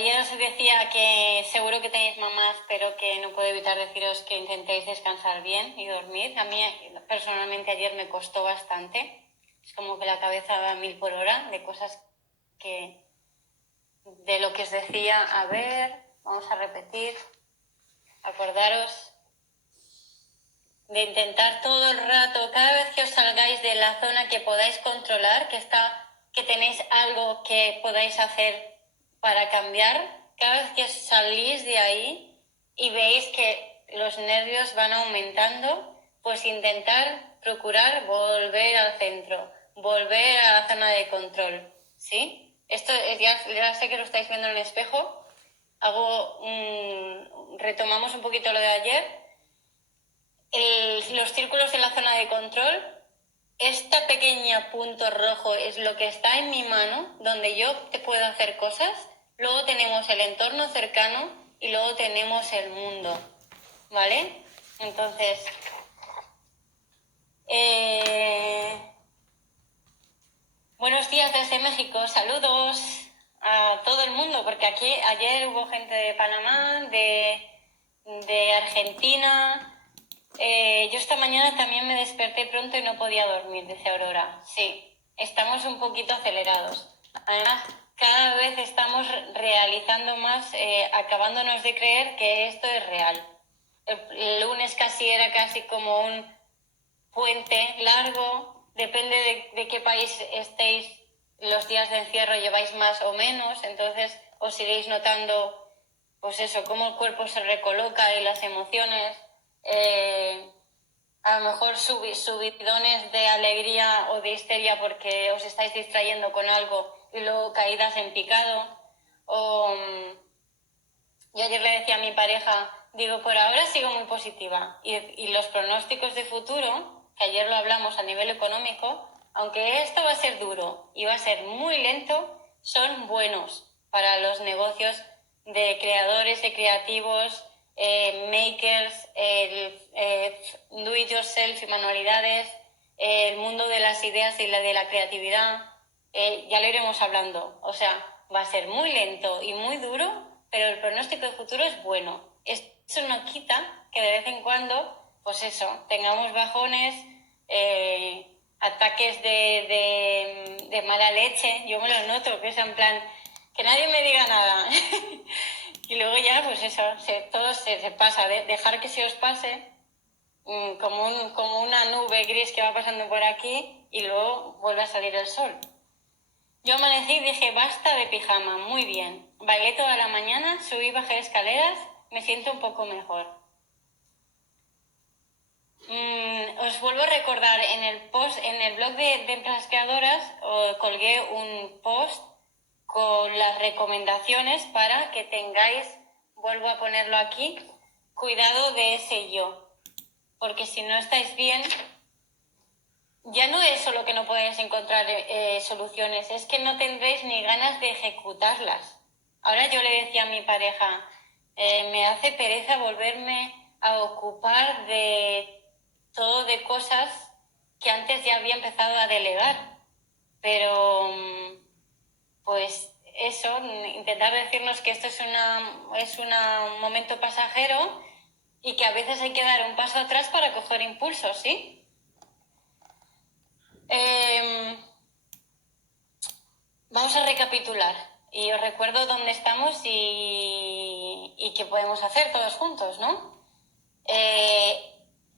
Ayer os decía que seguro que tenéis mamás, pero que no puedo evitar deciros que intentéis descansar bien y dormir. A mí personalmente ayer me costó bastante. Es como que la cabeza va a 1000 por hora de cosas que... De lo que os decía, a ver, vamos a repetir. Acordaros de intentar todo el rato, cada vez que os salgáis de la zona que podáis controlar, que tenéis algo que podáis hacer para cambiar, cada vez que salís de ahí y veis que los nervios van aumentando, pues intentar procurar volver al centro, volver a la zona de control, ¿sí? Esto ya sé que lo estáis viendo en el espejo. Retomamos un poquito lo de ayer. Los círculos en la zona de control, este pequeño punto rojo es lo que está en mi mano, donde yo te puedo hacer cosas. Luego tenemos el entorno cercano y luego tenemos el mundo, ¿vale? Entonces, buenos días desde México, saludos a todo el mundo, porque aquí ayer hubo gente de Panamá, de Argentina. Yo esta mañana también me desperté pronto y no podía dormir, dice Aurora. Sí, estamos un poquito acelerados. Además, cada vez estamos realizando más, acabándonos de creer que esto es real. El lunes era casi como un puente largo, depende de qué país estéis, los días de encierro lleváis más o menos, entonces os iréis notando, pues eso, cómo el cuerpo se recoloca y las emociones. A lo mejor subidones de alegría o de histeria porque os estáis distrayendo con algo y luego caídas en picado. Yo ayer le decía a mi pareja, digo, por ahora sigo muy positiva y los pronósticos de futuro, que ayer lo hablamos a nivel económico, aunque esto va a ser duro y va a ser muy lento, son buenos para los negocios de creadores, de creativos, makers, do it yourself y manualidades, el mundo de las ideas y de la creatividad. Ya lo iremos hablando. O sea, va a ser muy lento y muy duro, pero el pronóstico de futuro es bueno. Eso no quita que de vez en cuando, pues eso, tengamos bajones, ataques de mala leche. Yo me lo noto, que es en plan, que nadie me diga nada. Y luego ya, pues eso, todo se pasa. Dejar que se os pase como una nube gris que va pasando por aquí y luego vuelve a salir el sol. Yo amanecí y dije, basta de pijama, muy bien. Bailé toda la mañana, subí y bajé escaleras, me siento un poco mejor. Os vuelvo a recordar, en el blog de Empresas Creadoras colgué un post con las recomendaciones para que tengáis, vuelvo a ponerlo aquí, cuidado de ese yo. Porque si no estáis bien, ya no es solo que no podáis encontrar soluciones, es que no tendréis ni ganas de ejecutarlas. Ahora yo le decía a mi pareja, me hace pereza volverme a ocupar de todo de cosas que antes ya había empezado a delegar. Pero, pues eso, intentar decirnos que esto es un momento pasajero y que a veces hay que dar un paso atrás para coger impulso, ¿sí? Vamos a recapitular y os recuerdo dónde estamos y qué podemos hacer todos juntos, ¿no?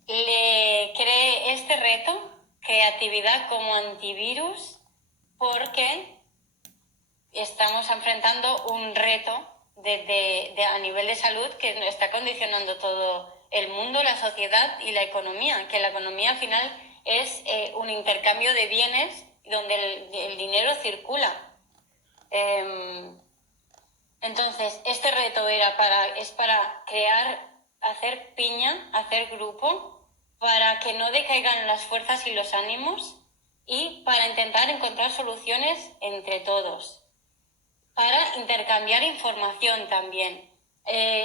Le creé este reto, creatividad como antivirus, porque estamos enfrentando un reto a nivel de salud que está condicionando todo el mundo, la sociedad y la economía, que la economía al final es un intercambio de bienes donde el dinero circula. Entonces, este reto es para hacer piña, hacer grupo, para que no decaigan las fuerzas y los ánimos y para intentar encontrar soluciones entre todos, para intercambiar información también.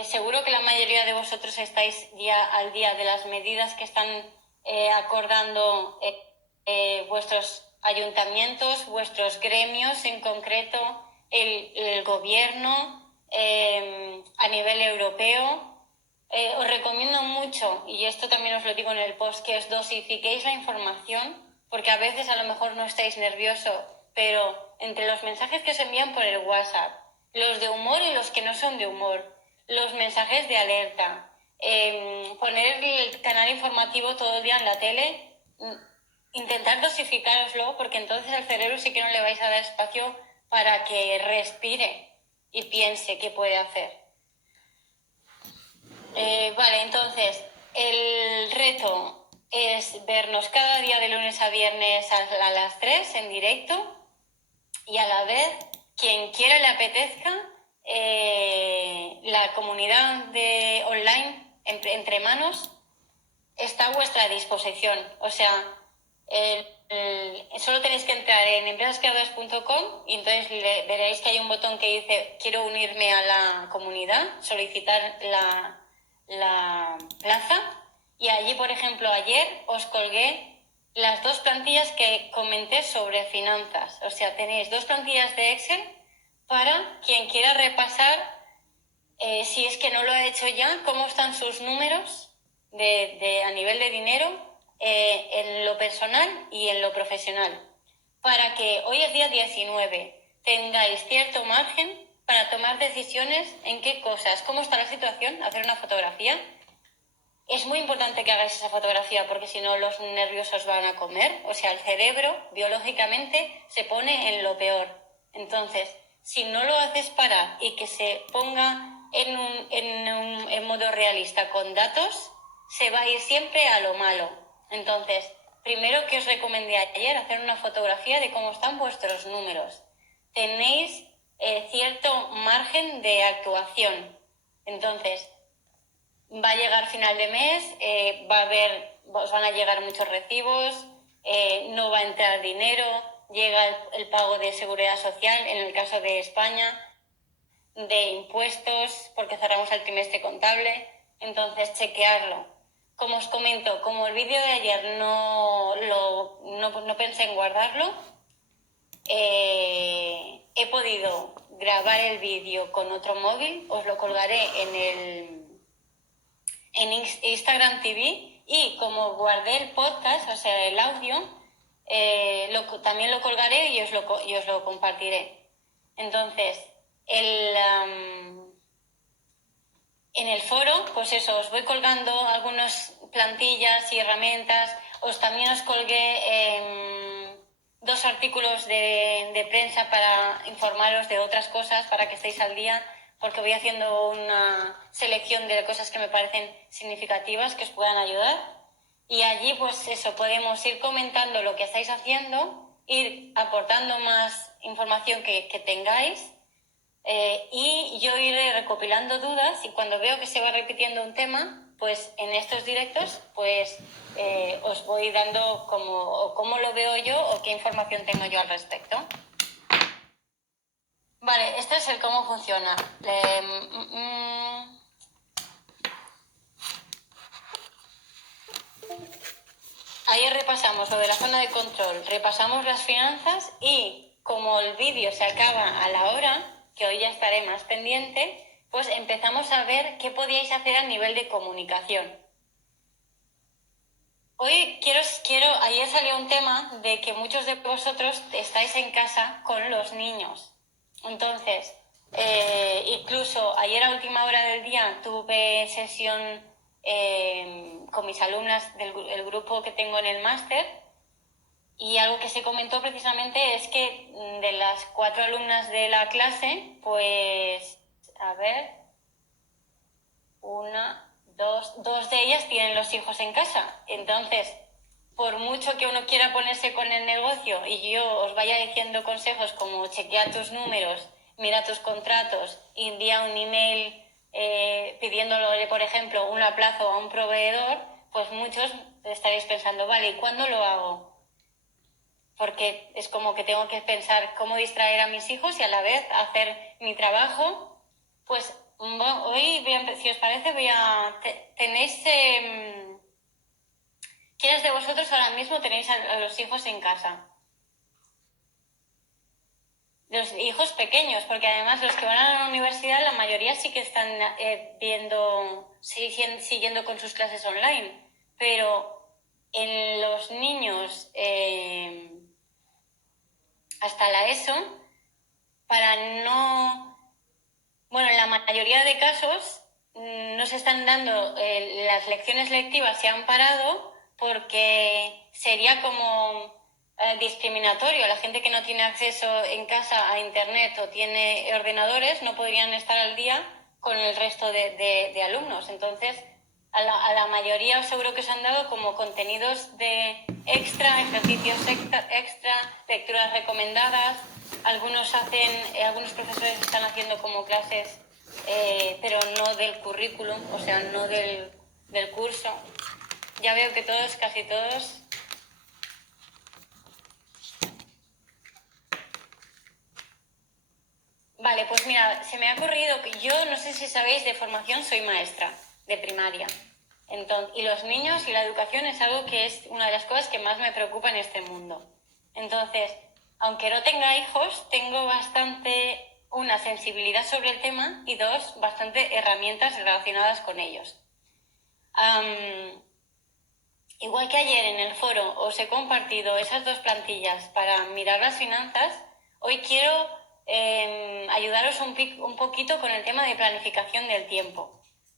Seguro que la mayoría de vosotros estáis ya al día de las medidas que están acordando vuestros ayuntamientos, vuestros gremios en concreto, el gobierno, a nivel europeo. Os recomiendo mucho, y esto también os lo digo en el post, que os dosifiquéis la información, porque a veces a lo mejor no estáis nerviosos, pero entre los mensajes que os envían por el WhatsApp, los de humor y los que no son de humor, los mensajes de alerta, poner el canal informativo todo el día en la tele, intentar dosificároslo, porque entonces al cerebro sí que no le vais a dar espacio para que respire y piense qué puede hacer. Vale, entonces, el reto es vernos cada día de lunes a viernes a las 3 en directo, y a la vez, quien quiera le apetezca, la comunidad de online entre manos está a vuestra disposición. O sea, solo tenéis que entrar en empresascreadoras.com y entonces veréis que hay un botón que dice quiero unirme a la comunidad, solicitar la plaza, y allí, por ejemplo, ayer os colgué las 2 plantillas que comenté sobre finanzas. O sea, tenéis 2 plantillas de Excel para quien quiera repasar, si es que no lo ha hecho ya, cómo están sus números a nivel de dinero, en lo personal y en lo profesional. Para que hoy es día 19, tengáis cierto margen para tomar decisiones en qué cosas, cómo está la situación, hacer una fotografía. Es muy importante que hagáis esa fotografía porque si no los nervios os van a comer. O sea, el cerebro biológicamente se pone en lo peor. Entonces, si no lo haces parar y que se ponga en modo realista con datos, se va a ir siempre a lo malo. Entonces, primero que os recomendé ayer, hacer una fotografía de cómo están vuestros números. Tenéis cierto margen de actuación. Entonces, va a llegar final de mes, os van a llegar muchos recibos, no va a entrar dinero, llega el pago de seguridad social, en el caso de España, de impuestos, porque cerramos el trimestre contable. Entonces, chequearlo. Como os comento, como el vídeo de ayer no pensé en guardarlo, he podido grabar el vídeo con otro móvil, os lo colgaré en Instagram TV, y como guardé el podcast, o sea, el audio, también lo colgaré y os lo compartiré. Entonces, en el foro, pues eso, os voy colgando algunas plantillas y herramientas. También os colgué 2 artículos de prensa para informaros de otras cosas, para que estéis al día, porque voy haciendo una selección de cosas que me parecen significativas, que os puedan ayudar. Y allí, pues eso, podemos ir comentando lo que estáis haciendo, ir aportando más información que tengáis, y yo iré recopilando dudas, y cuando veo que se va repitiendo un tema, pues en estos directos, pues os voy dando cómo lo veo yo o qué información tengo yo al respecto. Vale, este es el cómo funciona. Ayer repasamos lo de la zona de control, repasamos las finanzas, y como el vídeo se acaba a la hora, que hoy ya estaré más pendiente, pues empezamos a ver qué podíais hacer a nivel de comunicación. Hoy ayer salió un tema de que muchos de vosotros estáis en casa con los niños. Entonces, incluso ayer a última hora del día tuve sesión con mis alumnas del grupo que tengo en el máster, y algo que se comentó precisamente es que de las 4 alumnas de la clase, pues, a ver, dos de ellas tienen los hijos en casa. Entonces, por mucho que uno quiera ponerse con el negocio y yo os vaya diciendo consejos como chequea tus números, mira tus contratos, envía un email pidiéndole, por ejemplo, un aplazo a un proveedor, pues muchos estaréis pensando, vale, ¿y cuándo lo hago? Porque es como que tengo que pensar cómo distraer a mis hijos y a la vez hacer mi trabajo. Pues hoy, si os parece, tenéis... ¿quiénes de vosotros ahora mismo tenéis a los hijos en casa? los hijos pequeños, porque además los que van a la universidad, la mayoría sí que están siguiendo con sus clases online, pero en los niños hasta la ESO, bueno, en la mayoría de casos no se están dando, las lecciones lectivas se han parado porque sería como discriminatorio. La gente que no tiene acceso en casa a internet o tiene ordenadores no podrían estar al día con el resto de alumnos. Entonces, a la mayoría os seguro que os han dado como contenidos de extra, ejercicios extra, lecturas recomendadas. Algunos profesores están haciendo como clases, pero no del currículum, o sea, no del curso. Ya veo que casi todos. Vale, pues mira, se me ha ocurrido que yo, no sé si sabéis, de formación soy maestra de primaria. Entonces, y los niños y la educación es algo que es una de las cosas que más me preocupa en este mundo. Entonces, aunque no tenga hijos, tengo una sensibilidad sobre el tema y bastante herramientas relacionadas con ellos. Igual que ayer en el foro os he compartido esas 2 plantillas para mirar las finanzas, hoy quiero ayudaros un poquito con el tema de planificación del tiempo.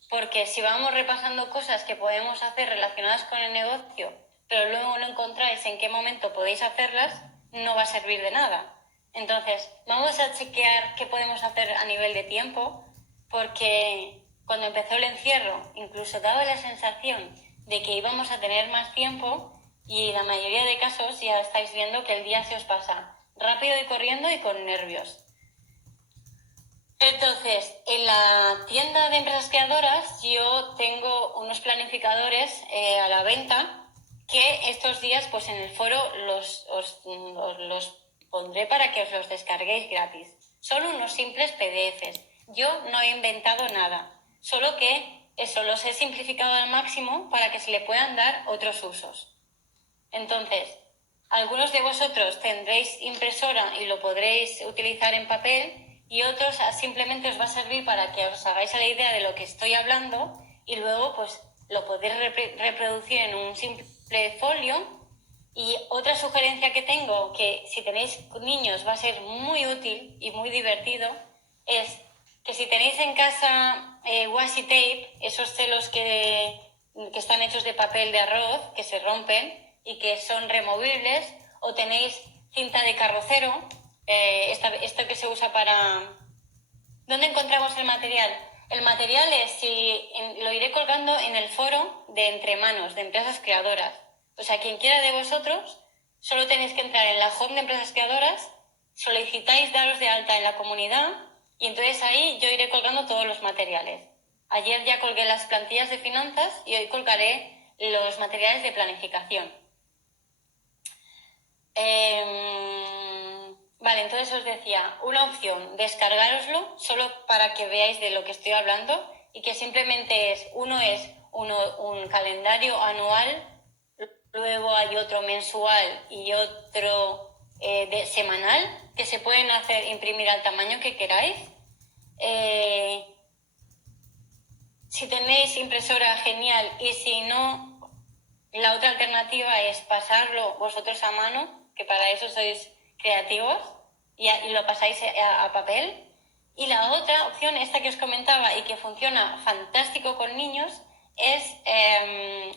Porque si vamos repasando cosas que podemos hacer relacionadas con el negocio, pero luego no encontráis en qué momento podéis hacerlas, no va a servir de nada. Entonces, vamos a chequear qué podemos hacer a nivel de tiempo, porque cuando empezó el encierro, incluso daba la sensación de que íbamos a tener más tiempo y la mayoría de casos ya estáis viendo que el día se os pasa rápido y corriendo y con nervios. Entonces, en la tienda de empresas creadoras yo tengo unos planificadores a la venta que estos días pues en el foro los pondré para que os los descarguéis gratis. Son unos simples PDFs. Yo no he inventado nada, solo que eso los he simplificado al máximo para que se le puedan dar otros usos. Entonces, algunos de vosotros tendréis impresora y lo podréis utilizar en papel y otros simplemente os va a servir para que os hagáis a la idea de lo que estoy hablando y luego pues lo podéis reproducir en un simple folio. Y otra sugerencia que tengo, que si tenéis niños va a ser muy útil y muy divertido, es que si tenéis en casa washi tape, esos celos que están hechos de papel de arroz, que se rompen y que son removibles, o tenéis cinta de carrocero, esto que se usa para... ¿Dónde encontramos el material? El material lo iré colgando en el foro de Entre Manos, de Empresas Creadoras. O sea, quien quiera de vosotros, solo tenéis que entrar en la home de Empresas Creadoras, solicitáis daros de alta en la comunidad y entonces ahí yo iré colgando todos los materiales. Ayer ya colgué las plantillas de finanzas y hoy colgaré los materiales de planificación. Vale, entonces os decía, una opción, descargároslo solo para que veáis de lo que estoy hablando y que simplemente es un calendario anual, luego hay otro mensual y otro semanal que se pueden imprimir al tamaño que queráis. Si tenéis impresora, genial, y si no, la otra alternativa es pasarlo vosotros a mano, que para eso sois creativos, y lo pasáis a papel. Y la otra opción, esta que os comentaba y que funciona fantástico con niños, es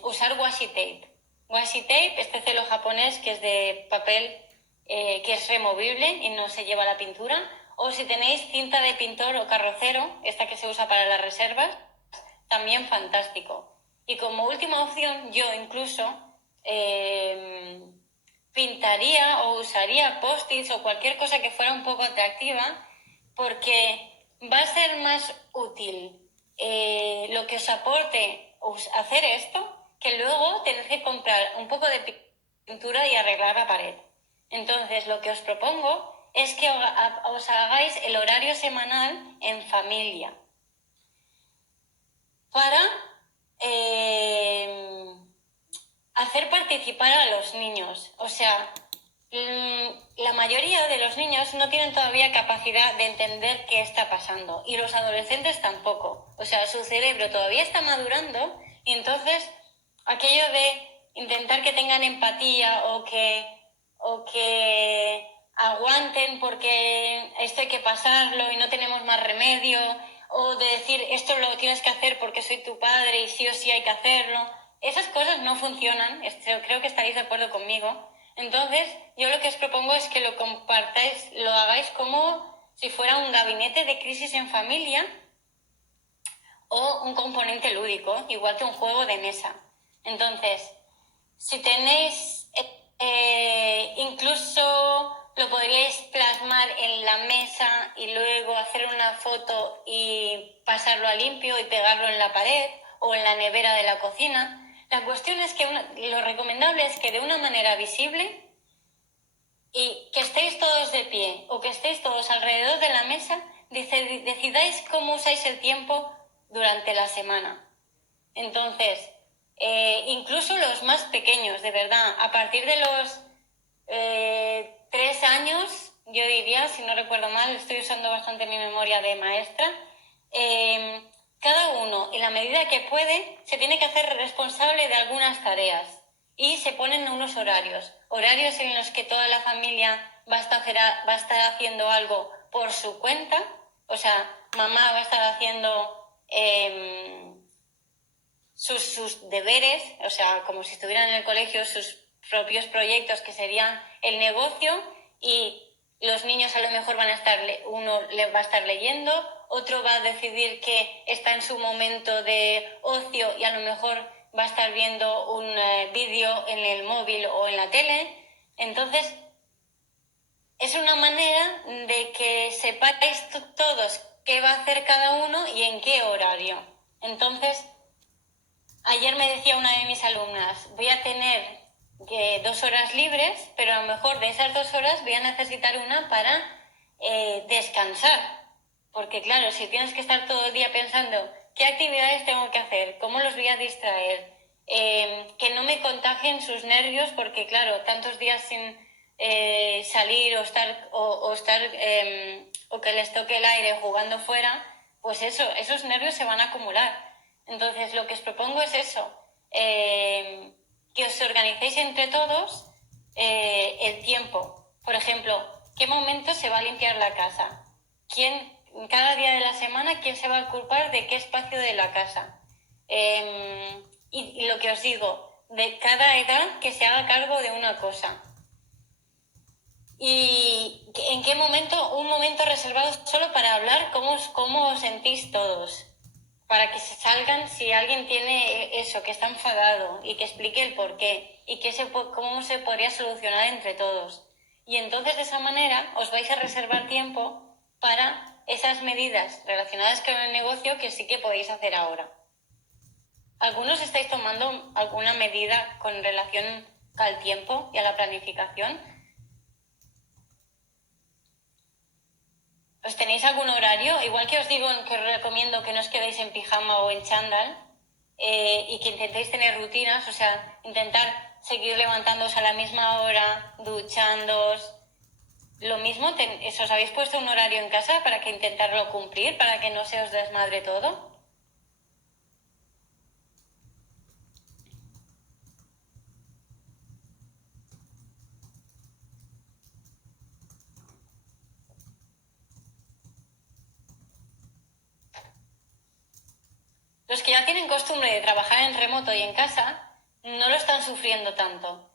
usar washi tape. Washi tape, este celo japonés que es de papel que es removible y no se lleva la pintura. O si tenéis cinta de pintor o carrocero, esta que se usa para las reservas, también fantástico. Y como última opción, yo incluso pintaría o usaría post-its o cualquier cosa que fuera un poco atractiva, porque va a ser más útil lo que os aporte hacer esto que luego tener que comprar un poco de pintura y arreglar la pared. Entonces, lo que os propongo es que os hagáis el horario semanal en familia para hacer participar a los niños. O sea, la mayoría de los niños no tienen todavía capacidad de entender qué está pasando y los adolescentes tampoco. O sea, su cerebro todavía está madurando y entonces aquello de intentar que tengan empatía o que aguanten porque esto hay que pasarlo y no tenemos más remedio, o de decir esto lo tienes que hacer porque soy tu padre y sí o sí hay que hacerlo, esas cosas no funcionan, creo que estaréis de acuerdo conmigo. Entonces, yo lo que os propongo es que lo compartáis, lo hagáis como si fuera un gabinete de crisis en familia o un componente lúdico, igual que un juego de mesa. Entonces, si tenéis, incluso lo podríais plasmar en la mesa y luego hacer una foto y pasarlo a limpio y pegarlo en la pared o en la nevera de la cocina. La cuestión es que lo recomendable es que de una manera visible y que estéis todos de pie o que estéis todos alrededor de la mesa, decidáis cómo usáis el tiempo durante la semana. Entonces, incluso los más pequeños, de verdad, a partir de los 3 años, yo diría, si no recuerdo mal, estoy usando bastante mi memoria de maestra, cada uno, en la medida que puede, se tiene que hacer responsable de algunas tareas y se ponen unos horarios en los que toda la familia va a estar haciendo algo por su cuenta, o sea, mamá va a estar haciendo sus deberes, o sea, como si estuvieran en el colegio, sus propios proyectos que serían el negocio, y los niños a lo mejor uno va a estar leyendo, otro va a decidir que está en su momento de ocio y a lo mejor va a estar viendo un vídeo en el móvil o en la tele. Entonces, es una manera de que sepáis todos qué va a hacer cada uno y en qué horario. Entonces, ayer me decía una de mis alumnas, voy a tener 2 horas libres, pero a lo mejor de esas 2 horas voy a necesitar una para descansar. Porque claro, si tienes que estar todo el día pensando qué actividades tengo que hacer, cómo los voy a distraer, que no me contagien sus nervios, porque claro, tantos días sin salir o que les toque el aire jugando fuera, pues esos nervios se van a acumular. Entonces, lo que os propongo es eso, que os organicéis entre todos el tiempo. Por ejemplo, ¿qué momento se va a limpiar la casa? Cada día de la semana, quién se va a ocupar de qué espacio de la casa? Y lo que os digo, de cada edad que se haga cargo de una cosa. ¿Y en qué momento? Un momento reservado solo para hablar cómo os sentís todos. Para que se salgan, si alguien tiene eso, que está enfadado, y que explique el por qué y cómo se podría solucionar entre todos. Y entonces de esa manera os vais a reservar tiempo para esas medidas relacionadas con el negocio que sí que podéis hacer ahora. ¿Algunos estáis tomando alguna medida con relación al tiempo y a la planificación? ¿Os tenéis algún horario? Igual que os digo que os recomiendo que no os quedéis en pijama o en chándal y que intentéis tener rutinas, o sea, intentar seguir levantándoos a la misma hora, duchándoos. Lo mismo, ¿os habéis puesto un horario en casa para que intentarlo cumplir, para que no se os desmadre todo? Los que ya tienen costumbre de trabajar en remoto y en casa no lo están sufriendo tanto.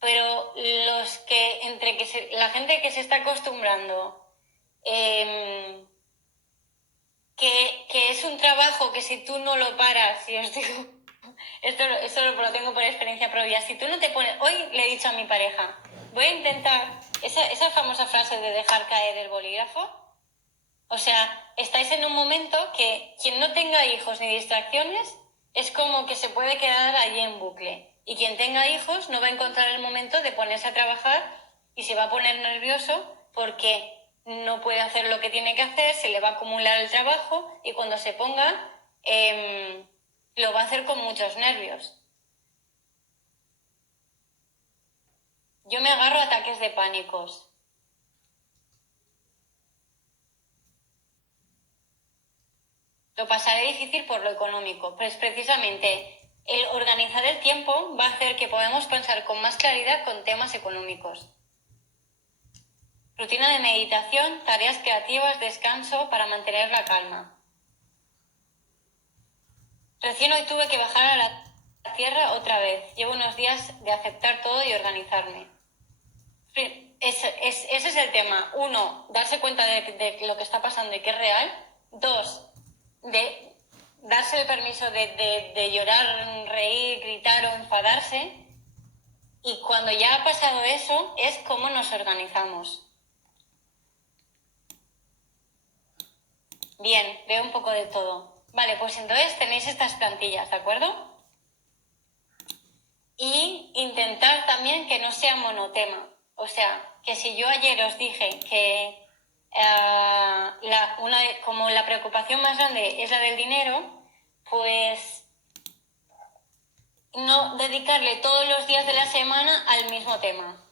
Pero la gente que se está acostumbrando, que es un trabajo que si tú no lo paras, y os digo, esto lo tengo por experiencia propia, si tú no te pones, hoy le he dicho a mi pareja, voy a intentar, esa famosa frase de dejar caer el bolígrafo. O sea, estáis en un momento que quien no tenga hijos ni distracciones es como que se puede quedar allí en bucle. Y quien tenga hijos no va a encontrar el momento de ponerse a trabajar y se va a poner nervioso porque no puede hacer lo que tiene que hacer, se le va a acumular el trabajo y cuando se ponga lo va a hacer con muchos nervios. Yo me agarro a ataques de pánicos. Lo pasaré difícil por lo económico, pues precisamente el organizar el tiempo va a hacer que podamos pensar con más claridad con temas económicos. Rutina de meditación, tareas creativas, descanso para mantener la calma. Recién hoy tuve que bajar a la tierra otra vez. Llevo unos días de aceptar todo y organizarme. Ese es el tema. 1, darse cuenta de lo que está pasando y que es real. 2, de darse el permiso de llorar, reír, gritar o enfadarse. Y cuando ya ha pasado eso, es cómo nos organizamos. Bien, veo un poco de todo. Vale, pues entonces tenéis estas plantillas, ¿de acuerdo? Y intentar también que no sea monotema. O sea, que si yo ayer os dije que como la preocupación más grande es la del dinero, pues no dedicarle todos los días de la semana al mismo tema.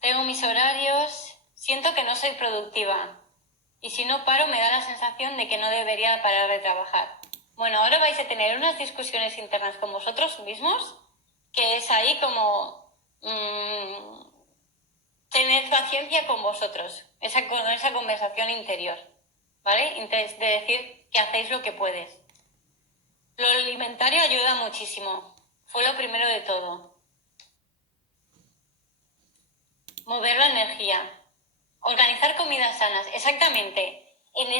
Tengo mis horarios, siento que no soy productiva y si no paro me da la sensación de que no debería parar de trabajar. Bueno, ahora vais a tener unas discusiones internas con vosotros mismos, que es ahí como tener paciencia con vosotros, esa conversación interior, ¿vale? De decir que hacéis lo que puedes. Lo alimentario ayuda muchísimo, fue lo primero de todo. Mover la energía. Organizar comidas sanas, exactamente. En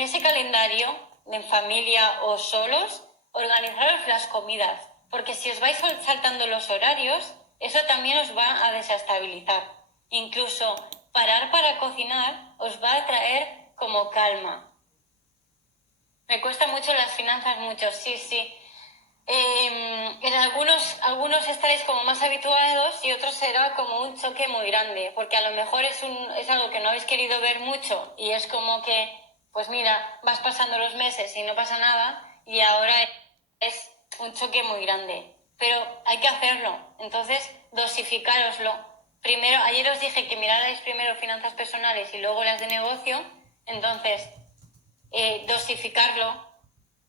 ese calendario, en familia o solos, organizaros las comidas, porque si os vais saltando los horarios, eso también os va a desestabilizar. Incluso parar para cocinar os va a traer como calma. Me cuesta mucho las finanzas, mucho, sí. En algunos estaréis como más habituados y otros será como un choque muy grande, porque a lo mejor es algo que no habéis querido ver mucho y es como que, pues mira, vas pasando los meses y no pasa nada y ahora es un choque muy grande. Pero hay que hacerlo, entonces dosificároslo. Primero, ayer os dije que mirarais primero finanzas personales y luego las de negocio, entonces dosificarlo.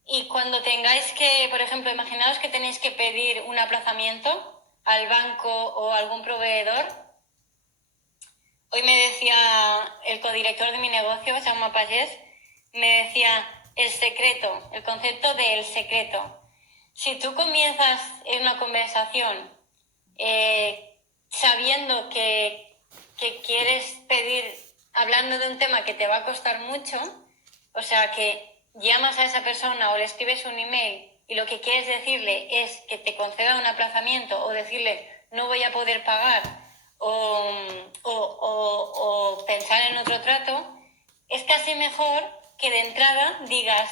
Y cuando tengáis que, por ejemplo, imaginaos que tenéis que pedir un aplazamiento al banco o a algún proveedor. Hoy me decía el codirector de mi negocio, Jaume Pagés, me decía el concepto del secreto. Si tú comienzas en una conversación sabiendo que quieres pedir, hablando de un tema que te va a costar mucho, o sea que llamas a esa persona o le escribes un email y lo que quieres decirle es que te conceda un aplazamiento o decirle no voy a poder pagar o pensar en otro trato, es casi mejor que de entrada digas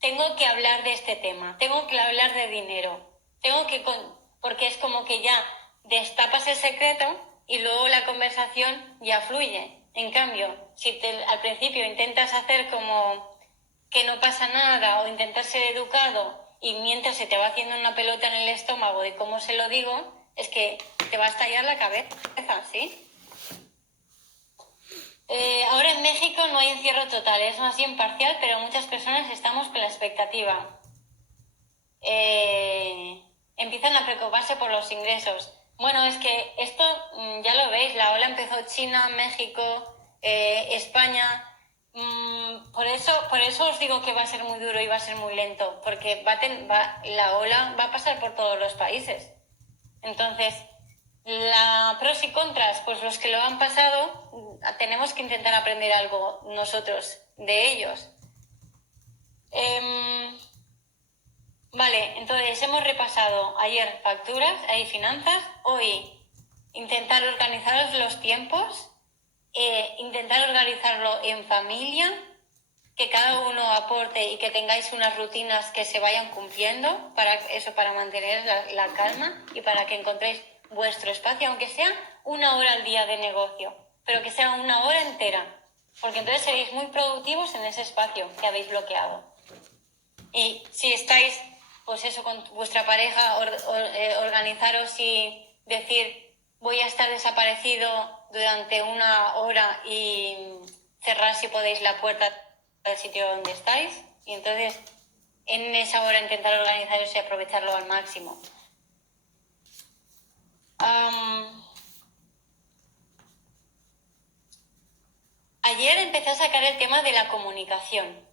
tengo que hablar de este tema, tengo que hablar de dinero, porque es como que ya destapas el secreto y luego la conversación ya fluye. En cambio, si al principio intentas hacer como que no pasa nada o intentar ser educado y mientras se te va haciendo una pelota en el estómago de cómo se lo digo, es que te va a estallar la cabeza, ¿sí? Ahora en México no hay encierro total, es más bien parcial, pero muchas personas estamos con la expectativa. Empiezan a preocuparse por los ingresos. Bueno, es que esto ya lo veis, la ola empezó China, México, España. Por eso os digo que va a ser muy duro y va a ser muy lento, porque la ola va a pasar por todos los países. Entonces, pros y contras, pues los que lo han pasado, tenemos que intentar aprender algo nosotros de ellos. Vale, entonces hemos repasado ayer facturas, hay finanzas, hoy intentar organizaros los tiempos, intentar organizarlo en familia, que cada uno aporte y que tengáis unas rutinas que se vayan cumpliendo para mantener la calma y para que encontréis vuestro espacio, aunque sea una hora al día de negocio, pero que sea una hora entera, porque entonces seréis muy productivos en ese espacio que habéis bloqueado. Y si estáis pues eso, con vuestra pareja, organizaros y decir, voy a estar desaparecido durante 1 hora y cerrar si podéis la puerta del sitio donde estáis. Y entonces, en esa hora intentar organizaros y aprovecharlo al máximo. Ayer empecé a sacar el tema de la comunicación.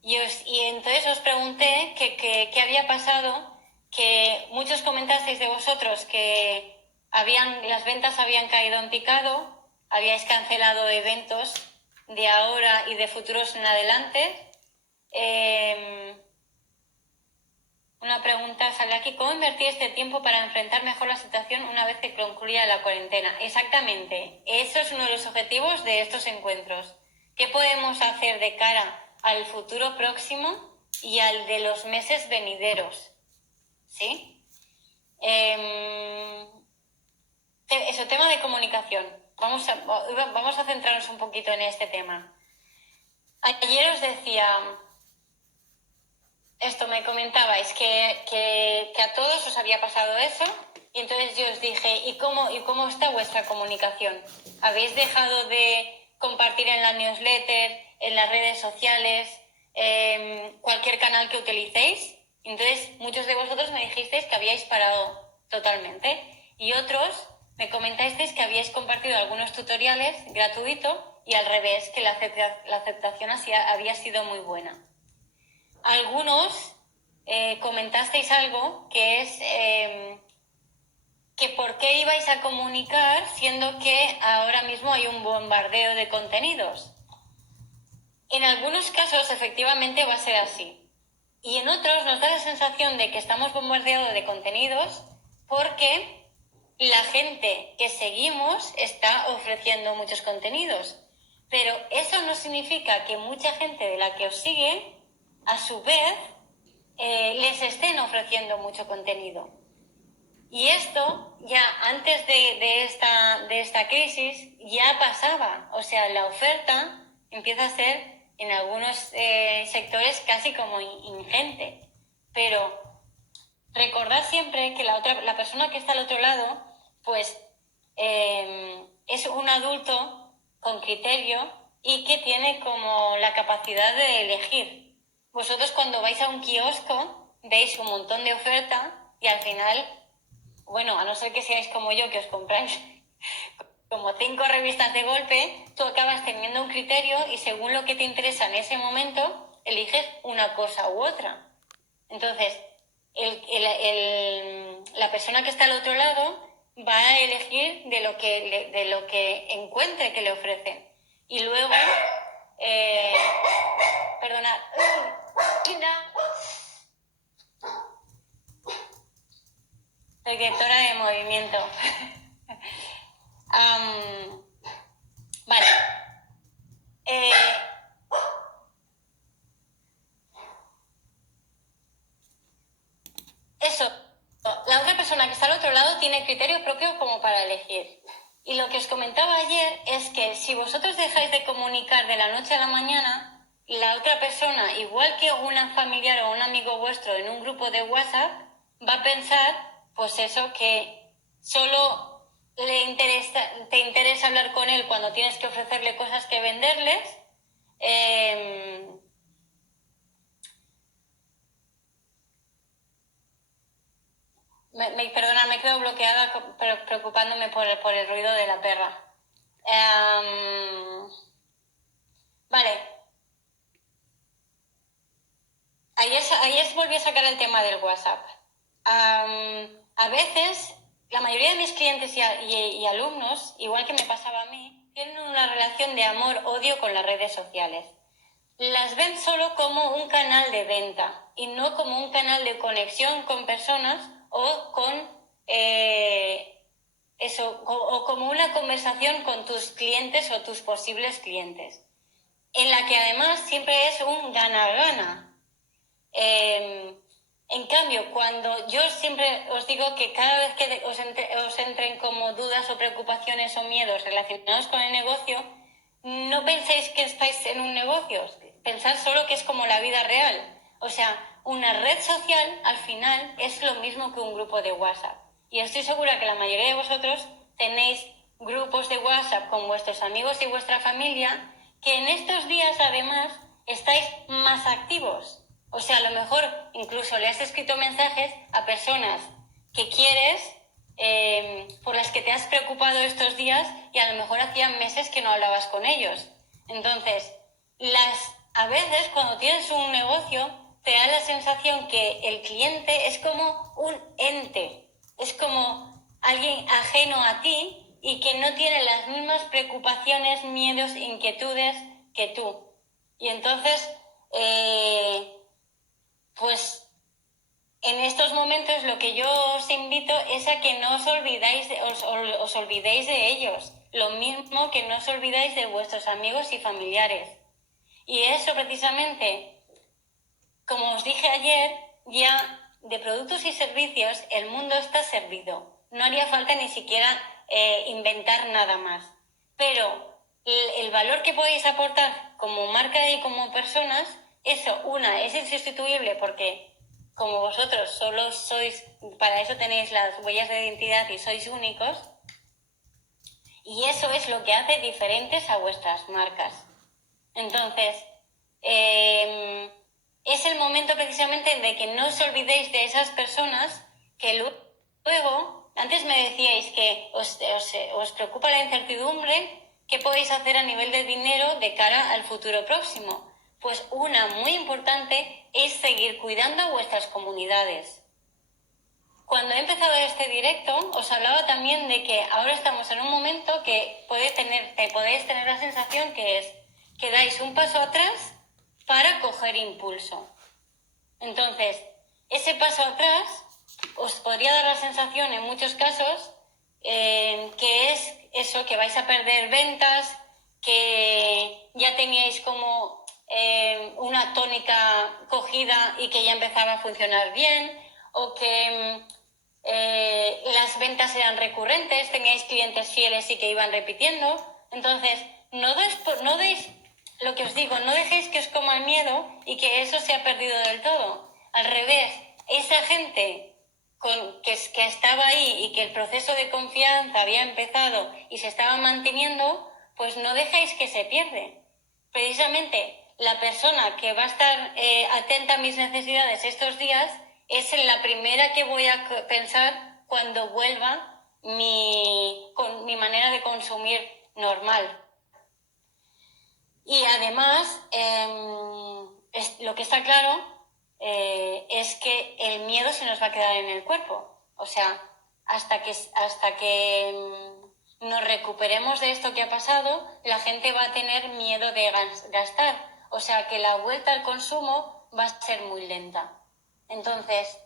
Y entonces os pregunté qué había pasado, que muchos comentasteis de vosotros que las ventas habían caído en picado, habíais cancelado eventos de ahora y de futuros en adelante. Una pregunta sale aquí: ¿cómo invertir este tiempo para enfrentar mejor la situación una vez que concluya la cuarentena? Exactamente, eso es uno de los objetivos de estos encuentros. ¿Qué podemos hacer de cara al futuro próximo y al de los meses venideros? ¿Sí? Eso, tema de comunicación. Vamos a centrarnos un poquito en este tema. Ayer os decía, me comentabais que a todos os había pasado eso, y entonces yo os dije, ¿y cómo está vuestra comunicación? ¿Habéis dejado de compartir en la newsletter, en las redes sociales, cualquier canal que utilicéis? Entonces muchos de vosotros me dijisteis que habíais parado totalmente, y otros me comentasteis que habíais compartido algunos tutoriales gratuitos y al revés, que la aceptación había sido muy buena. Algunos comentasteis algo que es que por qué ibais a comunicar siendo que ahora mismo hay un bombardeo de contenidos. En algunos casos efectivamente va a ser así, y en otros nos da la sensación de que estamos bombardeados de contenidos porque la gente que seguimos está ofreciendo muchos contenidos, pero eso no significa que mucha gente de la que os sigue a su vez les estén ofreciendo mucho contenido. Y esto ya antes de esta crisis ya pasaba. O sea, la oferta empieza a ser en algunos sectores casi como ingente. Pero recordad siempre que la persona que está al otro lado, pues es un adulto con criterio y que tiene como la capacidad de elegir. Vosotros cuando vais a un kiosco veis un montón de oferta y al final, bueno, a no ser que seáis como yo, que os compráis como 5 revistas de golpe, tú acabas teniendo un criterio y según lo que te interesa en ese momento, eliges una cosa u otra. Entonces, la persona que está al otro lado va a elegir de lo que encuentre que le ofrecen. Y luego, perdonad, directora de movimiento. Vale. Eso, la otra persona que está al otro lado tiene criterio propio como para elegir. Y lo que os comentaba ayer es que si vosotros dejáis de comunicar de la noche a la mañana, la otra persona, igual que una familiar o un amigo vuestro en un grupo de WhatsApp, va a pensar, pues eso, que solo te interesa hablar con él cuando tienes que ofrecerle cosas que venderles. Perdona, me quedo bloqueada preocupándome por el ruido de la perra. Vale. Ayer volví a sacar el tema del WhatsApp. A veces, la mayoría de mis clientes y alumnos, igual que me pasaba a mí, tienen una relación de amor-odio con las redes sociales. Las ven solo como un canal de venta y no como un canal de conexión con personas o o como una conversación con tus clientes o tus posibles clientes, en la que además siempre es un gana-gana. En cambio, cuando yo siempre os digo que cada vez que os entren como dudas o preocupaciones o miedos relacionados con el negocio, no penséis que estáis en un negocio, pensad solo que es como la vida real. O sea, una red social al final es lo mismo que un grupo de WhatsApp. Y estoy segura que la mayoría de vosotros tenéis grupos de WhatsApp con vuestros amigos y vuestra familia, que en estos días además estáis más activos. O sea, a lo mejor incluso le has escrito mensajes a personas que quieres, por las que te has preocupado estos días y a lo mejor hacían meses que no hablabas con ellos. Entonces, a veces cuando tienes un negocio te da la sensación que el cliente es como un ente, es como alguien ajeno a ti y que no tiene las mismas preocupaciones, miedos, inquietudes que tú. Y entonces, pues en estos momentos lo que yo os invito es a que no os olvidéis de ellos, lo mismo que no os olvidáis de vuestros amigos y familiares. Y eso precisamente, como os dije ayer, ya de productos y servicios el mundo está servido. No haría falta ni siquiera inventar nada más. Pero el valor que podéis aportar como marca y como personas, eso, es insustituible porque como vosotros solo sois, para eso tenéis las huellas de identidad y sois únicos, y eso es lo que hace diferentes a vuestras marcas. Entonces, es el momento precisamente de que no os olvidéis de esas personas que luego, antes me decíais que os preocupa la incertidumbre, ¿qué podéis hacer a nivel de dinero de cara al futuro próximo? Pues una muy importante es seguir cuidando a vuestras comunidades. Cuando he empezado este directo, os hablaba también de que ahora estamos en un momento que podéis tener la sensación que es que dais un paso atrás para coger impulso. Entonces, ese paso atrás os podría dar la sensación en muchos casos que es eso, que vais a perder ventas, que ya teníais como una tónica cogida y que ya empezaba a funcionar bien, o que las ventas eran recurrentes, teníais clientes fieles y que iban repitiendo. Entonces, no deis, lo que os digo, no dejéis que os coma el miedo y que eso se ha perdido del todo. Al revés, esa gente que estaba ahí y que el proceso de confianza había empezado y se estaba manteniendo, pues no dejéis que se pierde. Precisamente la persona que va a estar atenta a mis necesidades estos días es la primera que voy a pensar cuando vuelva mi manera de consumir normal. Y además, lo que está claro es que el miedo se nos va a quedar en el cuerpo. O sea, hasta que nos recuperemos de esto que ha pasado, la gente va a tener miedo de gastar. O sea, que la vuelta al consumo va a ser muy lenta. Entonces,